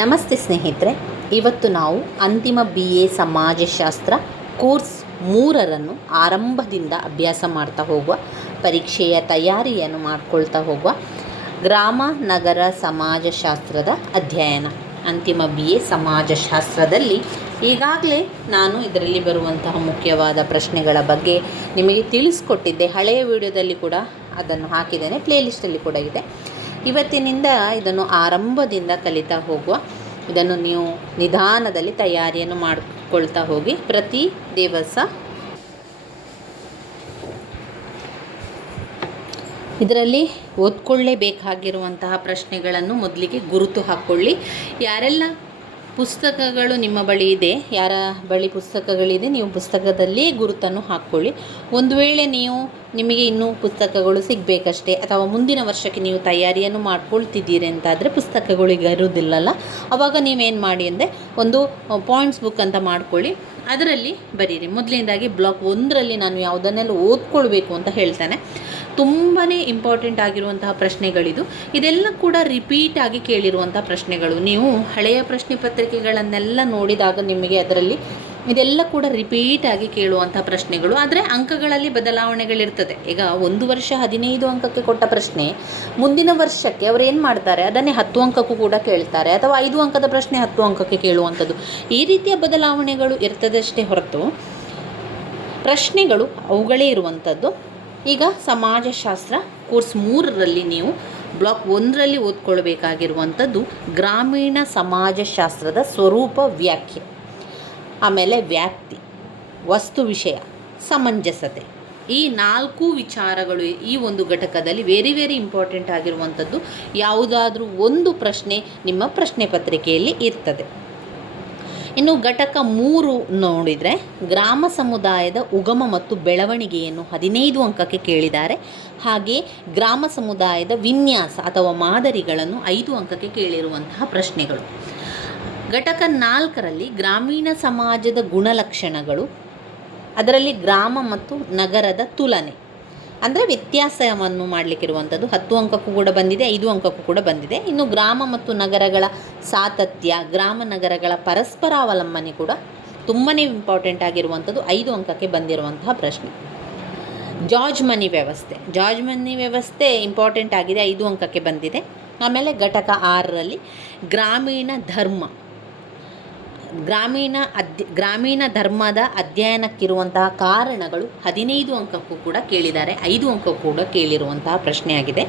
ನಮಸ್ತೆ ಸ್ನೇಹಿತರೆ, ಇವತ್ತು ನಾವು ಅಂತಿಮ ಬಿ ಎ ಸಮಾಜಶಾಸ್ತ್ರ ಕೋರ್ಸ್ ಮೂರರನ್ನು ಆರಂಭದಿಂದ ಅಭ್ಯಾಸ ಮಾಡ್ತಾ ಹೋಗುವ, ಪರೀಕ್ಷೆಯ ತಯಾರಿಯನ್ನು ಮಾಡ್ಕೊಳ್ತಾ ಹೋಗುವ ಗ್ರಾಮ ನಗರ ಸಮಾಜಶಾಸ್ತ್ರದ ಅಧ್ಯಯನ, ಅಂತಿಮ ಬಿ ಎ ಸಮಾಜಶಾಸ್ತ್ರದಲ್ಲಿ. ಈಗಾಗಲೇ ನಾನು ಇದರಲ್ಲಿ ಬರುವಂತಹ ಮುಖ್ಯವಾದ ಪ್ರಶ್ನೆಗಳ ಬಗ್ಗೆ ನಿಮಗೆ ತಿಳಿಸ್ಕೊಟ್ಟಿದ್ದೆ, ಹಳೆಯ ವಿಡಿಯೋದಲ್ಲಿ ಕೂಡ ಅದನ್ನು ಹಾಕಿದ್ದೇನೆ ಪ್ಲೇಲಿಸ್ಟಲ್ಲಿ ಕೂಡ ಇದೆ. ಇವತ್ತಿನಿಂದ ಇದನ್ನು ಆರಂಭದಿಂದ ಕಲಿತಾ ಹೋಗುವ, ಇದನ್ನು ನೀವು ನಿಧಾನದಲ್ಲಿ ತಯಾರಿಯನ್ನು ಮಾಡಿಕೊಳ್ತಾ ಹೋಗಿ ಪ್ರತಿ ದಿವಸ. ಇದರಲ್ಲಿ ಓದ್ಕೊಳ್ಳೇಬೇಕಾಗಿರುವಂತಹ ಪ್ರಶ್ನೆಗಳನ್ನು ಮೊದಲಿಗೆ ಗುರುತು ಹಾಕ್ಕೊಳ್ಳಿ ಯಾರೆಲ್ಲ ಪುಸ್ತಕಗಳು ನಿಮ್ಮ ಬಳಿ ಇದೆ. ಯಾರ ಬಳಿ ಪುಸ್ತಕಗಳಿದೆ, ನೀವು ಪುಸ್ತಕದಲ್ಲಿ ಗುರುತನ್ನು ಹಾಕ್ಕೊಳ್ಳಿ. ಒಂದು ವೇಳೆ ನೀವು ನಿಮಗೆ ಇನ್ನೂ ಪುಸ್ತಕಗಳು ಸಿಗಬೇಕಷ್ಟೇ, ಅಥವಾ ಮುಂದಿನ ವರ್ಷಕ್ಕೆ ನೀವು ತಯಾರಿಯನ್ನು ಮಾಡ್ಕೊಳ್ತಿದ್ದೀರಿ ಅಂತಾದರೆ ಪುಸ್ತಕಗಳಿಗೆ ಇರುವುದಿಲ್ಲಲ್ಲ. ಆವಾಗ ನೀವೇನು ಮಾಡಿ ಅಂದರೆ ಒಂದು ಪಾಯಿಂಟ್ಸ್ ಬುಕ್ ಅಂತ ಮಾಡ್ಕೊಳ್ಳಿ. ಅದರಲ್ಲಿ ಬರೀರಿ. ಮೊದಲನೇದಾಗಿ ಬ್ಲಾಕ್ ಒಂದರಲ್ಲಿ ನಾನು ಯಾವುದನ್ನೆಲ್ಲ ಓದ್ಕೊಳ್ಬೇಕು ಅಂತ ಹೇಳ್ತಾನೆ. ತುಂಬಾ ಇಂಪಾರ್ಟೆಂಟ್ ಆಗಿರುವಂತಹ ಪ್ರಶ್ನೆಗಳಿದು. ಇದೆಲ್ಲ ಕೂಡ ರಿಪೀಟ್ ಆಗಿ ಕೇಳಿರುವಂಥ ಪ್ರಶ್ನೆಗಳು. ನೀವು ಹಳೆಯ ಪ್ರಶ್ನೆ ಪತ್ರಿಕೆಗಳನ್ನೆಲ್ಲ ನೋಡಿದಾಗ ನಿಮಗೆ ಅದರಲ್ಲಿ ಇದೆಲ್ಲ ಕೂಡ ರಿಪೀಟ್ ಆಗಿ ಕೇಳುವಂಥ ಪ್ರಶ್ನೆಗಳು. ಆದರೆ ಅಂಕಗಳಲ್ಲಿ ಬದಲಾವಣೆಗಳಿರ್ತದೆ. ಈಗ ಒಂದು ವರ್ಷ ಹದಿನೈದು ಅಂಕಕ್ಕೆ ಕೊಟ್ಟ ಪ್ರಶ್ನೆ, ಮುಂದಿನ ವರ್ಷಕ್ಕೆ ಅವ್ರು ಏನು ಮಾಡ್ತಾರೆ? ಅದನ್ನೇ ಹತ್ತು ಅಂಕಕ್ಕೂ ಕೂಡ ಕೇಳ್ತಾರೆ. ಅಥವಾ ಐದು ಅಂಕದ ಪ್ರಶ್ನೆ ಹತ್ತು ಅಂಕಕ್ಕೆ ಕೇಳುವಂಥದ್ದು. ಈ ರೀತಿಯ ಬದಲಾವಣೆಗಳು ಇರ್ತದಷ್ಟೇ ಹೊರತು ಪ್ರಶ್ನೆಗಳು ಅವುಗಳೇ ಇರುವಂಥದ್ದು. ಈಗ ಸಮಾಜಶಾಸ್ತ್ರ ಕೋರ್ಸ್ ಮೂರರಲ್ಲಿ ನೀವು ಬ್ಲಾಕ್ ಒಂದರಲ್ಲಿ ಓದ್ಕೊಳ್ಬೇಕಾಗಿರುವಂಥದ್ದು ಗ್ರಾಮೀಣ ಸಮಾಜಶಾಸ್ತ್ರದ ಸ್ವರೂಪ ವ್ಯಾಖ್ಯೆ, ಆಮೇಲೆ ವ್ಯಾಪ್ತಿ, ವಸ್ತು ವಿಷಯ, ಸಮಂಜಸತೆ. ಈ ನಾಲ್ಕು ವಿಚಾರಗಳು ಈ ಒಂದು ಘಟಕದಲ್ಲಿ ವೆರಿ ವೆರಿ ಇಂಪಾರ್ಟೆಂಟ್ ಆಗಿರುವಂಥದ್ದು. ಯಾವುದಾದ್ರೂ ಒಂದು ಪ್ರಶ್ನೆ ನಿಮ್ಮ ಪ್ರಶ್ನೆ ಪತ್ರಿಕೆಯಲ್ಲಿ ಇರ್ತದೆ. ಇನ್ನು ಘಟಕ ಮೂರು ನೋಡಿದರೆ ಗ್ರಾಮ ಸಮುದಾಯದ ಉಗಮ ಮತ್ತು ಬೆಳವಣಿಗೆಯನ್ನು ಹದಿನೈದು ಅಂಕಕ್ಕೆ ಕೇಳಿದ್ದಾರೆ. ಹಾಗೆ ಗ್ರಾಮ ಸಮುದಾಯದ ವಿನ್ಯಾಸ ಅಥವಾ ಮಾದರಿಗಳನ್ನು ಐದು ಅಂಕಕ್ಕೆ ಕೇಳಿರುವಂತಹ ಪ್ರಶ್ನೆಗಳು. ಘಟಕ ನಾಲ್ಕರಲ್ಲಿ ಗ್ರಾಮೀಣ ಸಮಾಜದ ಗುಣಲಕ್ಷಣಗಳು, ಅದರಲ್ಲಿ ಗ್ರಾಮ ಮತ್ತು ನಗರದ ತುಲನೆ. ಅಂದರೆ ವ್ಯತ್ಯಾಸವನ್ನು ಮಾಡಲಿಕ್ಕಿರುವಂಥದ್ದು. ಹತ್ತು ಅಂಕಕ್ಕೂ ಕೂಡ ಬಂದಿದೆ, ಐದು ಅಂಕಕ್ಕೂ ಕೂಡ ಬಂದಿದೆ. ಇನ್ನು ಗ್ರಾಮ ಮತ್ತು ನಗರಗಳ ಸಾತತ್ಯ ಗ್ರಾಮ ನಗರಗಳ ಪರಸ್ಪರ ಅವಲಂಬನೆ ಕೂಡ ತುಂಬಾ ಇಂಪಾರ್ಟೆಂಟ್ ಆಗಿರುವಂಥದ್ದು, ಐದು ಅಂಕಕ್ಕೆ ಬಂದಿರುವಂತಹ ಪ್ರಶ್ನೆ. ಜಾರ್ಜ್ ಮನಿ ವ್ಯವಸ್ಥೆ. ಜಾರ್ಜ್ ಮನಿ ವ್ಯವಸ್ಥೆ ಇಂಪಾರ್ಟೆಂಟ್ ಆಗಿದೆ, ಐದು ಅಂಕಕ್ಕೆ ಬಂದಿದೆ. ಆಮೇಲೆ ಘಟಕ ಆರರಲ್ಲಿ ಗ್ರಾಮೀಣ ಧರ್ಮ. ಗ್ರಾಮೀಣ ಅಧ್ಯ ಗ್ರಾಮೀಣ ಧರ್ಮದ ಅಧ್ಯಯನಕ್ಕಿರುವಂತಹ ಕಾರಣಗಳು ಹದಿನೈದು ಅಂಕಕ್ಕೂ ಕೂಡ ಕೇಳಿದ್ದಾರೆ. ಐದು ಅಂಕ ಕೂಡ ಕೇಳಿರುವಂತಹ ಪ್ರಶ್ನೆಯಾಗಿದೆ.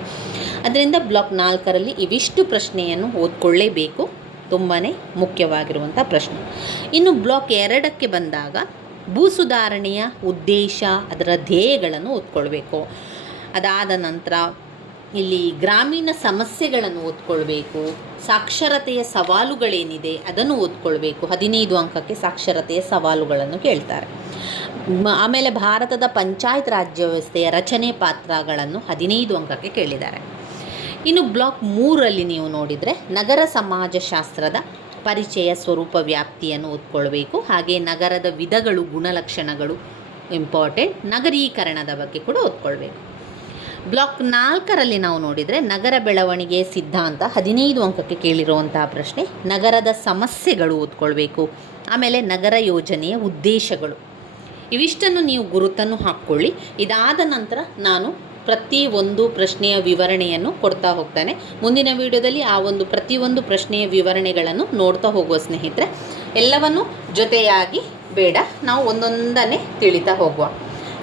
ಅದರಿಂದ ಬ್ಲಾಕ್ ನಾಲ್ಕರಲ್ಲಿ ಇವಿಷ್ಟು ಪ್ರಶ್ನೆಯನ್ನು ಓದ್ಕೊಳ್ಳೇಬೇಕು. ತುಂಬಾ ಮುಖ್ಯವಾಗಿರುವಂಥ ಪ್ರಶ್ನೆ. ಇನ್ನು ಬ್ಲಾಕ್ ಎರಡಕ್ಕೆ ಬಂದಾಗ ಭೂ ಸುಧಾರಣೆಯ ಉದ್ದೇಶ, ಅದರ ಧ್ಯೇಯಗಳನ್ನು ಓದ್ಕೊಳ್ಬೇಕು. ಅದಾದ ನಂತರ ಇಲ್ಲಿ ಗ್ರಾಮೀಣ ಸಮಸ್ಯೆಗಳನ್ನು ಓದ್ಕೊಳ್ಬೇಕು ಸಾಕ್ಷರತೆಯ ಸವಾಲುಗಳೇನಿದೆ ಅದನ್ನು ಓದ್ಕೊಳ್ಬೇಕು ಹದಿನೈದು ಅಂಕಕ್ಕೆ ಸಾಕ್ಷರತೆಯ ಸವಾಲುಗಳನ್ನು ಕೇಳ್ತಾರೆ. ಆಮೇಲೆ ಭಾರತದ ಪಂಚಾಯತ್ ರಾಜ್ಯ ವ್ಯವಸ್ಥೆಯ ರಚನೆ ಪಾತ್ರಗಳನ್ನು ಹದಿನೈದು ಅಂಕಕ್ಕೆ ಕೇಳಿದ್ದಾರೆ. ಇನ್ನು ಬ್ಲಾಕ್ ಮೂರಲ್ಲಿ ನೀವು ನೋಡಿದರೆ ನಗರ ಸಮಾಜಶಾಸ್ತ್ರದ ಪರಿಚಯ ಸ್ವರೂಪ ವ್ಯಾಪ್ತಿಯನ್ನು ಓದ್ಕೊಳ್ಬೇಕು ಹಾಗೆ ನಗರದ ವಿಧಗಳು, ಗುಣಲಕ್ಷಣಗಳು ಇಂಪಾರ್ಟೆಂಟ್ ನಗರೀಕರಣದ ಬಗ್ಗೆ ಕೂಡ ಓದ್ಕೊಳ್ಬೇಕು ಬ್ಲಾಕ್ ನಾಲ್ಕರಲ್ಲಿ ನಾವು ನೋಡಿದರೆ ನಗರ ಬೆಳವಣಿಗೆ ಸಿದ್ಧಾಂತ ಹದಿನೈದು ಅಂಕಕ್ಕೆ ಕೇಳಿರುವಂತಹ ಪ್ರಶ್ನೆ, ನಗರದ ಸಮಸ್ಯೆಗಳು ಓದ್ಕೊಳ್ಬೇಕು, ಆಮೇಲೆ ನಗರ ಯೋಜನೆಯ ಉದ್ದೇಶಗಳು. ಇವಿಷ್ಟನ್ನು ನೀವು ಗುರುತನ್ನು ಹಾಕ್ಕೊಳ್ಳಿ. ಇದಾದ ನಂತರ ನಾನು ಪ್ರತಿ ಒಂದು ಪ್ರಶ್ನೆಯ ವಿವರಣೆಯನ್ನು ಕೊಡ್ತಾ ಹೋಗ್ತಾನೆ. ಮುಂದಿನ ವಿಡಿಯೋದಲ್ಲಿ ಆ ಒಂದು ಪ್ರತಿಯೊಂದು ಪ್ರಶ್ನೆಯ ವಿವರಣೆಗಳನ್ನು ನೋಡ್ತಾ ಹೋಗುವ ಸ್ನೇಹಿತರೆ, ಎಲ್ಲವನ್ನು ಜೊತೆಯಾಗಿ ಬೇಡ, ನಾವು ಒಂದೊಂದನ್ನೇ ತಿಳಿತಾ ಹೋಗುವ.